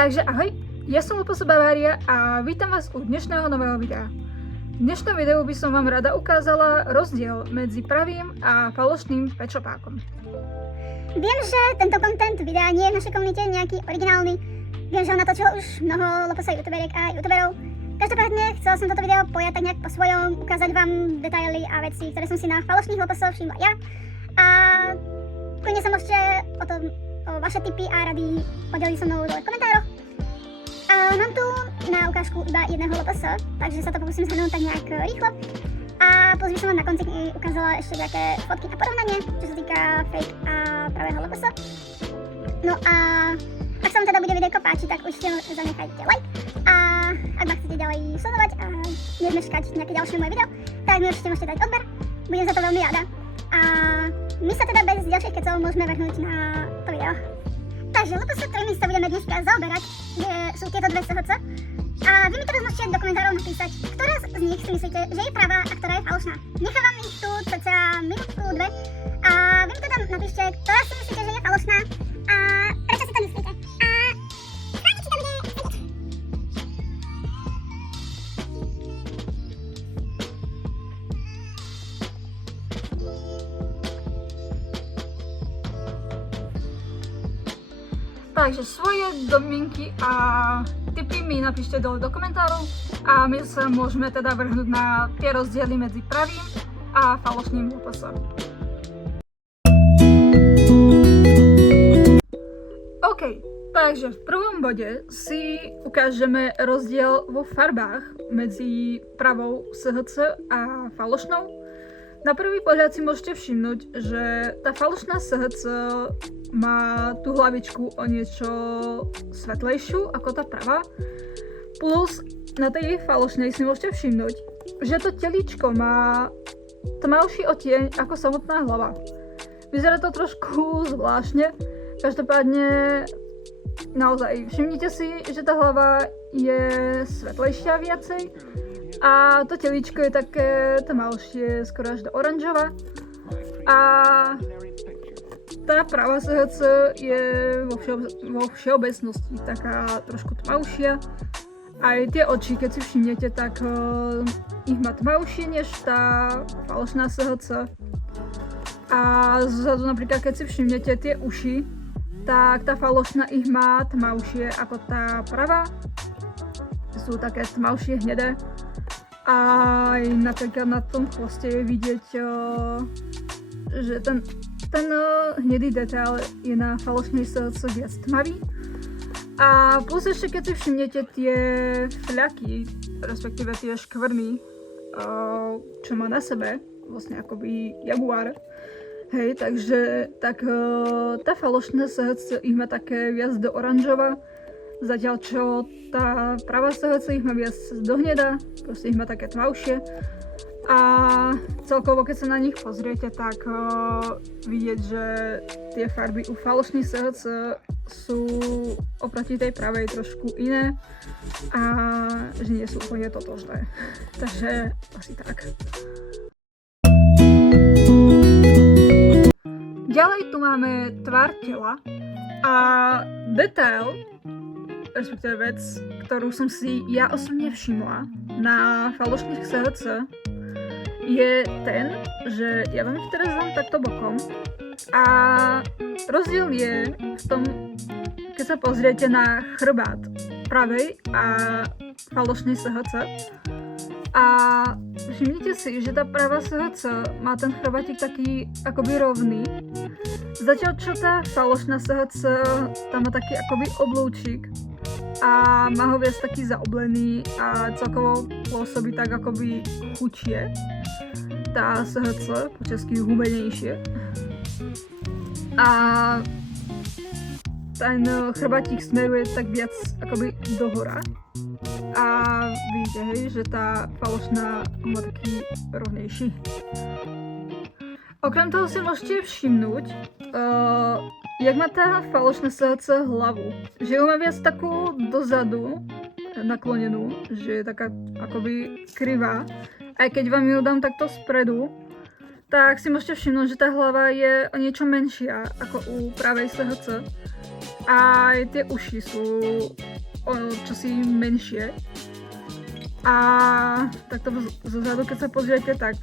Takže ahoj, ja som LPS Bavaria a vítam vás u dnešného nového videa. V dnešnom videu by som vám rada ukázala rozdiel medzi pravým a falošným pečopákom. Viem, že tento content videa nie je v našej komunite nejaký originálny. Viem, že ho natočilo už mnoho LPS youtuberiek a youtuberov. Každopádne chcela som toto video pojať tak nejak po svojom, ukázať vám detaily a veci, ktoré som si na falošných LPS všimla ja. A kľudne sa môžete o vaše tipy a rady podeliť so mnou dole v komentároch. A mám tu na ukážku iba jedného LPS, takže sa to pokúsim zhrnúť tak nejak rýchlo. A plus by som vám na konci ukázala ešte nejaké fotky a porovnanie, čo sa týka fake a pravého LPS. No a ak sa vám teda bude videjko páčiť, tak určite zanechajte like. A ak ma chcete ďalej sledovať a nezmeškať nejaké ďalšie moje video, tak mi určite môžete dať odber. Budem za to veľmi rada. A my sa teda bez ďalších kecov môžeme vrhnúť na to video. Takže LPS, ktorými sa budeme dneska zaoberať, sú tieto dve SHC. A vy mi teraz môžete do komentárov napísať, ktorá z nich si myslíte, že je pravá a ktorá je falošná. Nechávam ich tu cca minútku, dve. A vy mi teda napíšte, ktorá si myslíte, že je falošná a prečo si to myslíte. A snáď či to bude vedieť. Takže svoje domnienky a tipy mi napíšte dole do komentárov a my sa môžeme teda vrhnúť na tie rozdiely medzi pravým a falošným LPS. OK, takže v prvom bode si ukážeme rozdiel vo farbách medzi pravou SHC a falošnou. Na prvý pohľad si môžete všimnúť, že tá falošná SHC má tú hlavičku o niečo svetlejšiu ako tá pravá. Plus na tej falošnej si môžete všimnúť, že to telíčko má tmavší odtieň ako samotná hlava. Vyzerá to trošku zvláštne, každopádne naozaj všimnite si, že tá hlava je svetlejšia viacej a to telíčko je také tmavšie, skoro až do oranžova. A tá pravá SHC je vo všeobecnosti taká trošku tmavšia. Aj tie oči, keď si všimnete, tak ich má tmavšie než tá falošná SHC. A zozadu napríklad, keď si všimnete tie uši, tak tá falošná ich má tmavšie ako tá pravá. Sú také tmavšie hnedé. A aj napríklad na tom chvoste je vidieť, že ten hnedý detail je na falošnej SHC viac tmavý. A plus ešte keď si všimnete tie fľaky, respektíve tie škvrny, čo má na sebe, vlastne akoby jaguár, hej, takže tak tá falošná SHC ich má také viac do oranžova, zatiaľ čo tá pravá SHC ich má viac do hneda, proste ich má také tmavšie. A celkovo, keď sa na nich pozriete, tak vidieť, že tie farby u falošných SHC sú oproti tej pravej trošku iné a že nie sú úplne totožné. Takže asi tak. Ďalej tu máme tvár tela a detail, respektíve vec, ktorú som si ja osobne všimla na falošných SHC, je ten, že ja vám ich teraz dám takto bokom a rozdiel je v tom, keď sa pozriete na chrbát pravej a falošnej SHC a všimnite si, že tá pravá SHC má ten chrbátik taký akoby rovný, zatiaľ čo tá falošná SHC tam má taký akoby oblúčik a má ho viac taký zaoblený a celkovo pôsobí tak akoby chudšie. Tá SHC, po česky hubenejšie. A ten chrbátik smeruje tak viac akoby dohora. A vidíte, hej, že tá falošná má taký rovnejší. Okrem toho si môžete všimnúť, jak má tá falošná SHC hlavu. Že ju má viac takú dozadu, naklonenú, že je taká akoby krivá. Aj keď vám ju dám takto spredu, tak si môžete všimnúť, že tá hlava je o niečo menšia ako u pravej SHC. a tie uši sú čosi menšie. A takto zozadu, keď sa pozriete, tak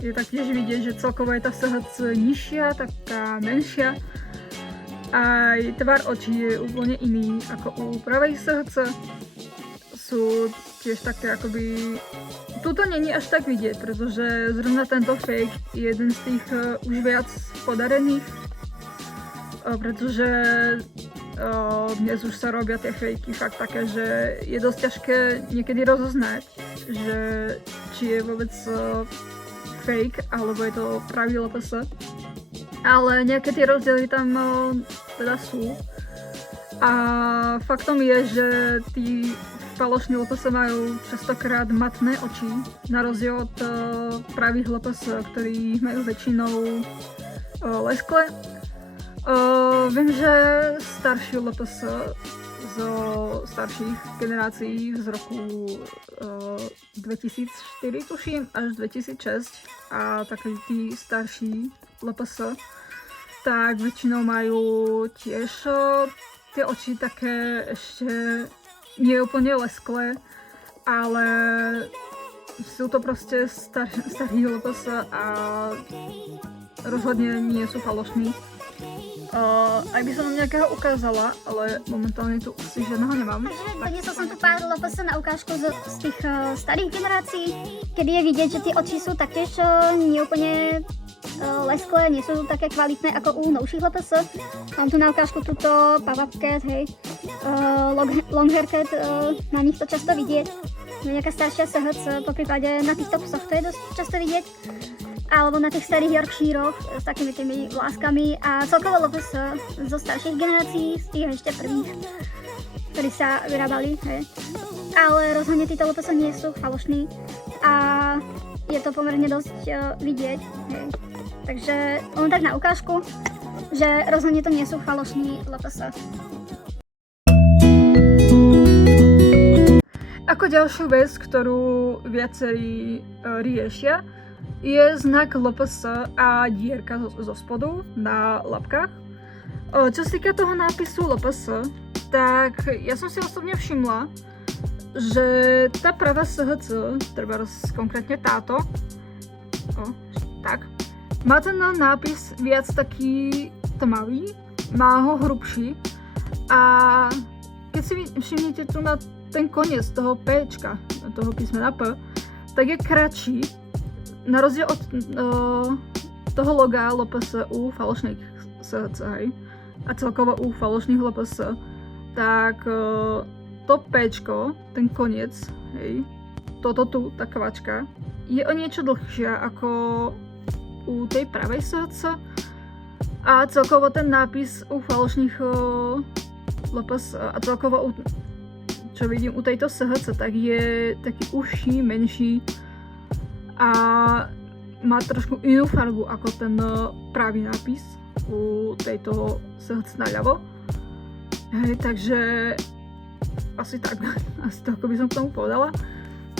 je taktiež vidieť, že celkovo je tá SHC nižšia, taká menšia. Aj tvar očí je úplne iný ako u pravej SHC. Sú tiež také akoby... Tuto není až tak vidieť, pretože zrovna tento fake je jeden z tých už viac podarených, pretože dnes už sa robia tie fejky fakt také, že je dosť ťažké niekedy rozoznať, že či je vôbec fake alebo je to pravý LPS. Ale nejaké tie rozdiely tam teda sú. A faktom je, že tí falošní LPS majú častokrát matné oči, na rozdiel od pravých LPS, ktorí majú väčšinou lesklé. Viem, že starší LPS zo starších generácií z roku 2004 tuším až 2006 a takí tí starší LPS, tak väčšinou majú tiež tie oči také ešte nie úplne lesklé, ale sú to proste starí LPS a rozhodne nie sú falošní. Aj by som vám nejakého ukázala, ale momentálne tu asi žiadneho nemám. Doniesla som tu pár LPS na ukážku z tých starých generácií, kedy je vidieť, že tie oči sú taktiež nie úplne lesklé, nie sú také kvalitné ako u novších LPS. Mám tu na ukážku túto Pop-Up Cat, hej, Long Hair Cat, na nich to často vidieť. Nejaká staršia SHC, po prípade na týchto psoch to je dosť často vidieť. Alebo na tých starých Yorkshiroch s takými tými vláskami a celkovo LPS zo starších generácií, z tých ešte prvých, ktorí sa vyrábali, hej. Ale rozhodne títo LPS nie sú falošní a je to pomerne dosť vidieť, hej. Takže len tak na ukážku, že rozhodne to nie sú falošní LPS. Ako ďalšiu vec, ktorú viacerí riešia, je znak LPS a dierka zo spodu na labkách. Čo sa týka toho nápisu LPS, tak ja som si osobne všimla, že tá pravá SHC, treba konkrétne táto, tak, má ten nápis viac taký tmavý, má ho hrubší a keď si všimnete tu na ten koniec toho Pčka, toho písmena P, tak je kratší, na rozdiel od toho loga LPS u falošných SHC, hej, a celkovo u falošných LPS, tak to Pčko, ten koniec, hej, toto tu, tá kvačka, je o niečo dlhšia ako u tej pravej SHC a celkovo ten nápis u falošných LPS a celkovo čo vidím u tejto SHC, tak je taký užší, menší a má trošku inú farbu ako ten pravý nápis u tejto SHC naľavo. Hej, takže asi tak, asi to ako by som k tomu povedala.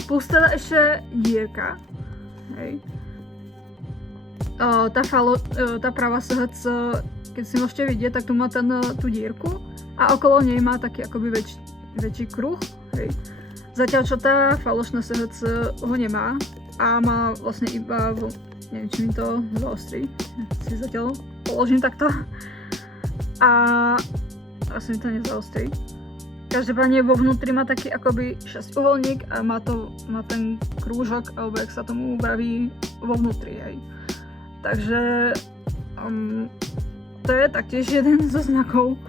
Plus teda ešte dierka. Hej. Tá pravá SHC, keď si môžete vidieť, tak tu má tú dierku a okolo nej má taký akoby väčší kruh. Hej. Zatiaľ čo tá falošná SHC ho nemá a má vlastne iba, neviem či mi to zaostrí, si zatiaľ položím takto a asi mi to nezaostrí. Každopádne vo vnútri má taký akoby šesťuholník a má ten krúžok, alebo jak sa tomu vraví, vo vnútri, hej. Takže to je taktiež jeden zo znakov,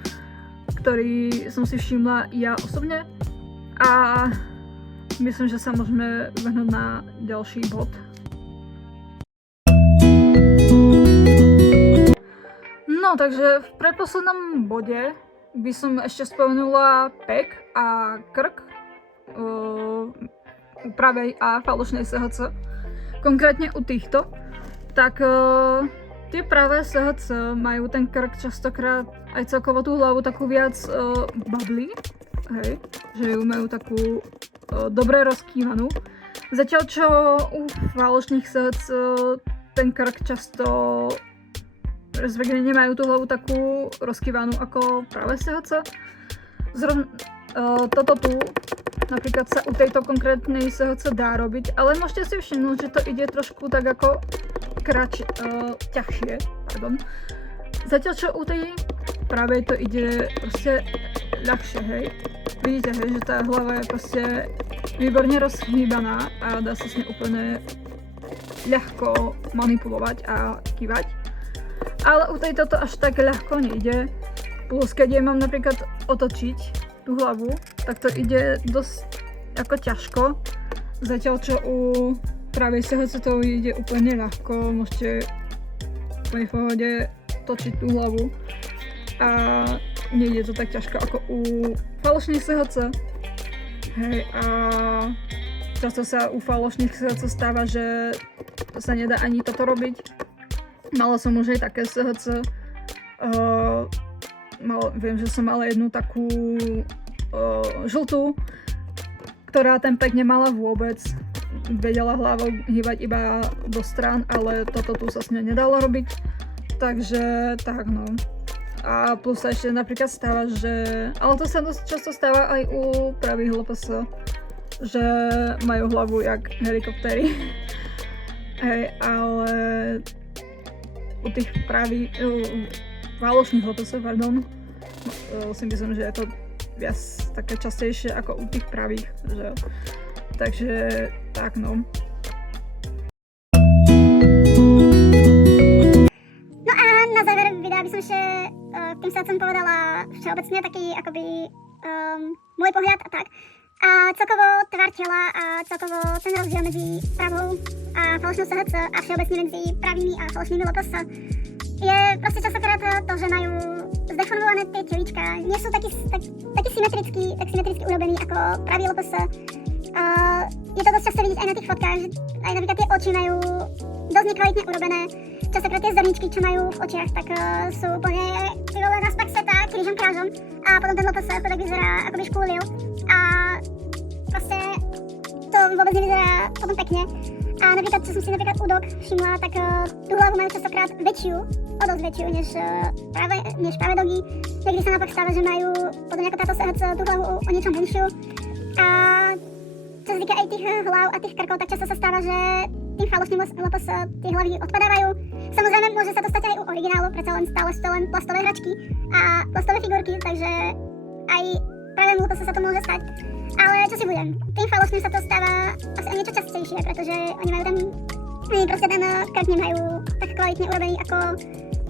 ktorý som si všimla ja osobne a myslím, že sa môžeme vrhnúť na ďalší bod. No, takže v predposlednom bode by som ešte spomenula pek a krk u pravej a falošnej SHC. Konkrétne u týchto. Tak tie pravé SHC majú ten krk častokrát aj celkovo tú hlavu takú viac bubbly, hej, že ju majú takú dobre rozkývanú. Zatiaľ čo u falošných SHC ten krk často respektíve nemajú tú hlavu takú rozkývanú ako práve SHC. Toto tu napríklad sa u tejto konkrétnej SHC dá robiť, ale môžete si všimnúť, že to ide trošku tak ako ťažšie, pardon. Zatiaľ čo u tej pravej to ide proste ľahšie, hej. Vidíte, hej, že tá hlava je proste výborne rozhýbaná a dá sa s ňou úplne ľahko manipulovať a kývať. Ale u tejto to až tak ľahko nejde. Plus keď mám napríklad otočiť tú hlavu, tak to ide dosť ako ťažko. Zatiaľ čo u pravej SHC to ide úplne ľahko. Môžete úplne v pohode točiť tú hlavu a nejde to tak ťažko ako u falošných SHC. Hej, a často sa u falošných SHC stáva, že to sa nedá ani toto robiť. Mala som už aj také SHC. Viem, že som mala jednu takú žltú, ktorá ten pek nemala vôbec. Vedela hlavou hýbať iba do strán, ale toto tu sa s ňou nedalo robiť. Takže tak no. A plus sa ešte napríklad stáva, že... Ale to sa dosť často stáva aj u pravých LPS, že majú hlavu jak helikoptéry. Hej, ale u tých falošných LPS, pardon, si myslím, že je to viac také častejšie ako u tých pravých, že... Takže tak no. No a na záver videa by som ešte tým sa som povedala všeobecne taký akoby môj pohľad a tak. A celkovo tvar tela a celkovo ten rozdiel medzi pravou a falošnou SHC a všeobecne medzi pravými a falošnými LPS je proste častokrát to, že majú zdeformované tie telička, nie sú taký symetricky urobení ako praví LPS. Je to dosť často vidieť aj na tých fotkách, že aj napríklad tie oči majú dosť nekvalitne urobené. Častokrát tie zorničky, čo majú v očiach, tak sú úplne na spak sveta, krížom krážom. A potom ten LPS to tak vyzerá, ako by škúlil. A proste to vôbec nevyzerá potom pekne. A napríklad, čo som si napríklad u dok všimla, tak tú hlavu majú častokrát väčšiu, o dosť väčšiu než práve dogy. Niekdy sa naopak stáva, že majú podobne ako táto SHC tú hlavu o niečo menšiu. A čo sa týka aj tých hlav a tých krkov, tak často sa stáva, že tým falošným LPS tie hlavy odpadávajú. Samozrejme, môže sa to stať aj u originálu, predsa len stále sú to len plastové hračky a plastové figurky, takže aj pravému LPS sa to môže stať. Ale čo si budem, tým falošným sa to stáva asi o niečo častejšie, pretože oni proste ten krk nemajú tak kvalitne urobený ako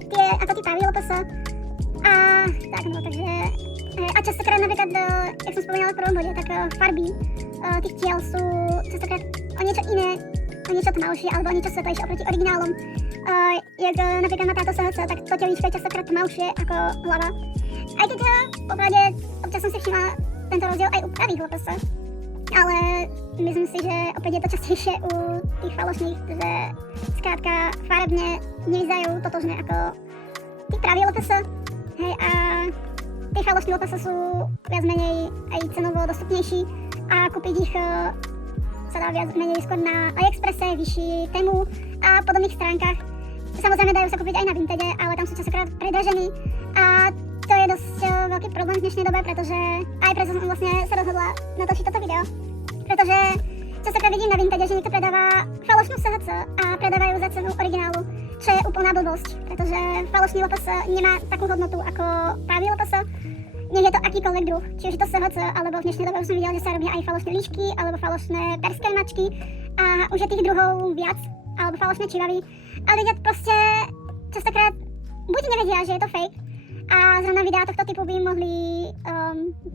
tí praví LPS. A tak no, takže... A častokrát napríklad, jak som spomínala v prvom bode, tak farby tých tiel sú častokrát o niečo iné, o niečo tmavšie alebo o niečo svetlejšie oproti originálom. Jak napríklad na táto SHC, tak to teličko je častokrát tmavšie ako hlava. Aj keď popravde občas som si všimla tento rozdiel aj u pravých LPS. Ale myslím si, že opäť je to častejšie u tých falošných, že skrátka farebne nevyzerajú totožné ako tí praví LPS. Hej, a tí falošní LPS sú viac menej aj cenovo dostupnejší a kúpiť ich sa dá viac menej skôr na AliExpresse, Vyši, Temu a podobných stránkach. Samozrejme dajú sa kúpiť aj na Vintage, ale tam sú častokrát predražení a to je dosť veľký problém v dnešnej dobe, pretože aj preto som vlastne sa rozhodla natočiť toto video. Pretože častokrát vidím na Vintage, že niekto predáva falošnú SHC a predávajú za cenu originálu, čo je úplná blbosť, pretože falošný LPS nemá takú hodnotu ako pravý LPS. Nech je to akýkoľvek druh, či už je to SHC, alebo v dnešnej dobe už som videla, že sa robia aj falošné líšky, alebo falošné perské mačky a už je tých druhov viac, alebo falošné čivavy. Ale ľudia proste častokrát buď nevedia, že je to fake, a zrovna videá tohto typu by im mohli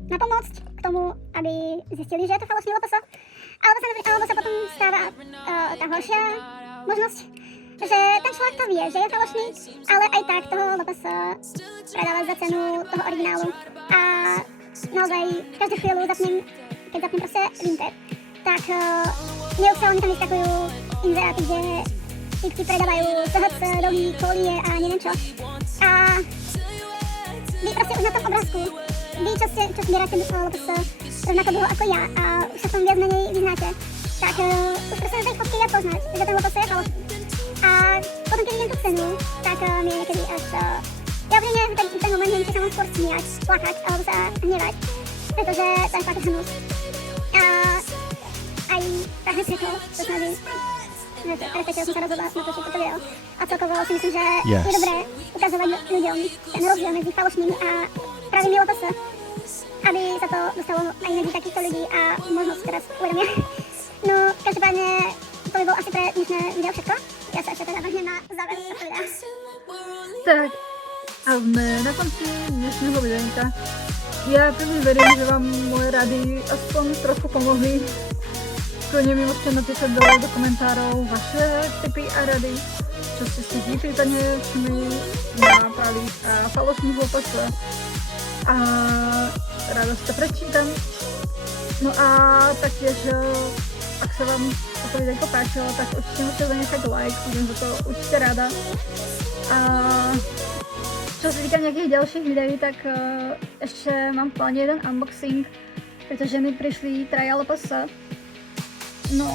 napomôcť k tomu, aby zistili, že je to falošný LPS. Alebo sa potom stáva tá horšia možnosť, že ten človek to vie, že je falošný, ale aj tak toho LPS predáva za cenu toho originálu. A naozaj každú chvíľu keď zapnem proste Vinted, tak neustále mi tam vyskakujú inzeráty, kde typci predávajú SHC, dogy, folie a neviem čo. A vy proste už na tom obrázku, vy čo zbierate LPS rovnako dlho ako ja a už sa v tom viac menej vyznáte, tak už proste na tej fotke je poznať, že ten LPS je falošný. A potom keď idem tú cenu, tak mi je niekedy až... Ja úplne v ten moment neviem, či sa mám skôr smiať, plakať, alebo sa hnevať, pretože to je fakt hnus. A aj práve preto sa snažím, respektíve som sa rozhodla natočiť toto video. A celkovo si myslím, že je dobré ukazovať ľuďom ten rozdiel medzi falošnými a pravými LPS, aby sa to dostalo aj medzi takýchto ľudí a možno si teraz uvedomia. No, každopádne to by bolo asi pre dnešné video všetko. Ja sa ešte teda vrhnem na záver tohto videa. Tak, a sme na konci dnešného videjka. Ja pevne verím, že vám moje rady aspoň trochu pomohli. Kľudne mi môžete napísať dole do komentárov vaše tipy a rady, čo ste si vy prípadne všimli na pravých a falošných LPS. A rado si to prečítam. No a taktiež, ak sa vám toto videjko páčilo, tak určite môžete zanechať like, budem za to určite rada. A čo sa týka nejakých ďalších videí, tak ešte mám v pláne jeden unboxing, pretože mi prišli traja LPS. No,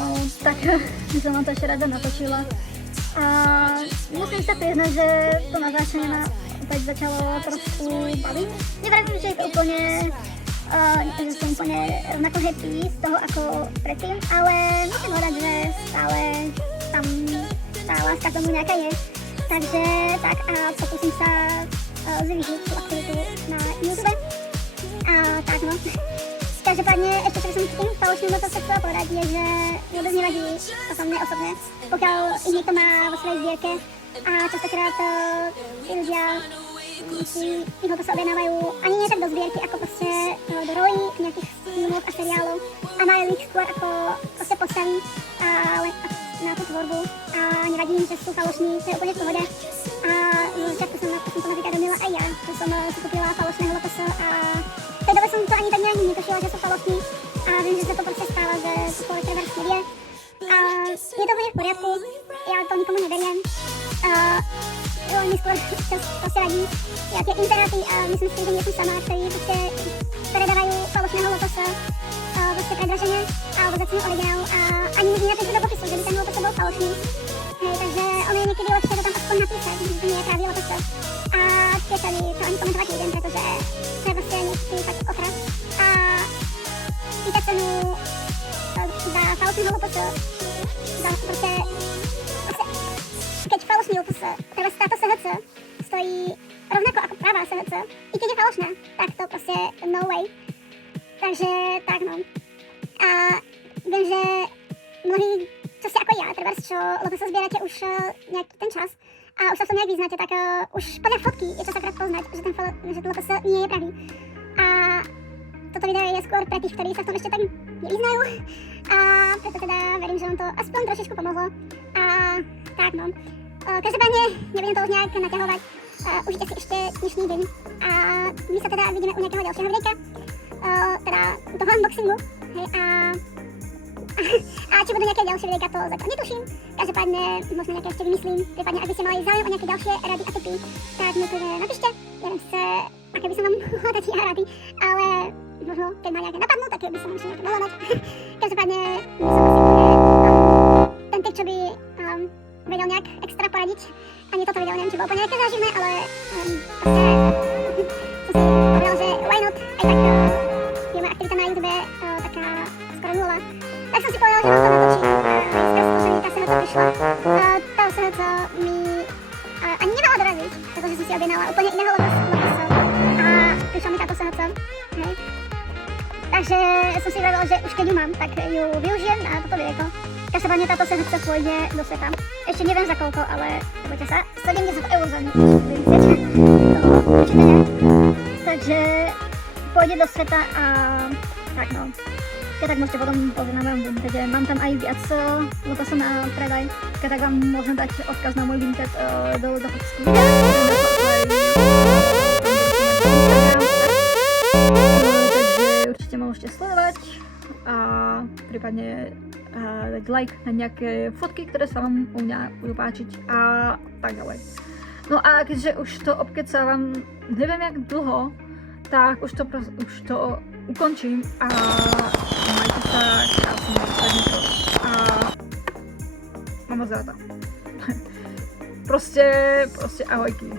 tak by som vám to ešte rada natočila. A musím sa priznať, že to natáčanie ma opäť začalo trošku baviť. Nevravím, že je to úplne, že som úplne rovnako happy z toho ako predtým, ale musím povedať, že stále tam tá láska tomu nejaká je. Takže tak a pokúsim sa zvýšiť tú aktivitu na YouTube. A tak no. Každopádne ešte čo by som k tým falošným LPS chcela povedať je, že vôbec nevadí mne osobne, pokiaľ ich niekto má vo svojej zbierke a častokrát tí ľudia si ich LPS objednávajú ani nie tak do zbierky, ako proste do rolí nejakých filmov a seriálov a majú ich skôr ako proste postavy a len na tú tvorbu a nevadí im, že sú falošní, to je úplne v pohode. A zo začiatku som to napríklad robila aj ja, že som si kúpila falošného LPS a v tej dobe som to ani tak nejak netušila, že sú falošní a viem, že sa to proste stáva, že to človek trebárs nevie. A je to úplne v poriadku, ja to nikomu neveriem. Mi skôr proste radí ja tie internety a myslím si, že nie som sama, ktorí proste predávajú falošného LPS proste predražene alebo za cenu originálu a ani nikdy nepíšu do popisu, že by ten LPS bol falošný. Hej, takže ono je niekedy lepšie to tam aspoň napísať, že to nie je pravý LPS. A tiež tady to ani komentovať nebudem, pretože to je proste nejaký fakt otras. A pýtať cenu za falošného LPS, za proste keď falošný LPS, teda táto SHC stojí rovnako ako pravá SHC, i keď je falošná, tak to proste no way. Takže tak no. A viem, že mnohí, čo ste ako ja, trebárs, čo LPS zbierate už nejaký ten čas a už sa v tom nejak vyznáte, tak už podľa fotky je častokrát poznať, že ten LPS nie je pravý. A toto video je skôr pre tých, ktorí sa v tom ešte tak nevyznajú. A preto teda verím, že vám to aspoň trošičku pomohlo. A tak no. Každopádne nebudem to už nejak naťahovať. Užite si ešte dnešný deň. A my sa teda vidíme u nejakého ďalšieho videjka. Teda u toho unboxingu. Hej, a či budú nejaké ďalšie videjka, to zatiaľ netuším. Každopádne možno nejaké ešte vymyslím. Prípadne, ak by ste mali záujem o nejaké ďalšie rady a tipy, tak mi to napíšte. Neviem sa, aké by som vám mohla dať ja rady, ale možno keď ma nejaké napadnú, tak by som ešte nejaké mohla dať. Každopádne my som asi ten typ, čo by vedel nejak extra poradiť. Ani toto video neviem, či bolo úplne nejaké záživné, ale proste som si povedal, že why not, aj tak je moja aktivita na YouTube taká skoro nulová. Tak som si povedal, že vám to natočím a aj skôr tá SHC prišla. Tá SHC mi ani nemala doraziť, pretože som si objednala úplne iného LPS a prišla mi táto SHC. Hej. Takže som si vravila, že už keď ju mám, tak ju využijem na toto videjko. Každopádne táto SHC pôjde do sveta. Ešte neviem za koľko, ale nebojte sa, 70 € za ňu Takže pôjde do sveta a tak no. Keď tak môžete potom pozrieť na mojom Vinted, mám tam aj viac LPS na predaj. Keď tak vám môžem dať odkaz na môj Vinted dole do popisku. Takže určite ma môžete sledovať a prípadne dať like na nejaké fotky, ktoré sa vám u mňa budú páčiť a tak ďalej. No a keďže už to obkecávam neviem jak dlho, tak už to ukončím a majte sa krásne a mám vás ráda. proste ahojky.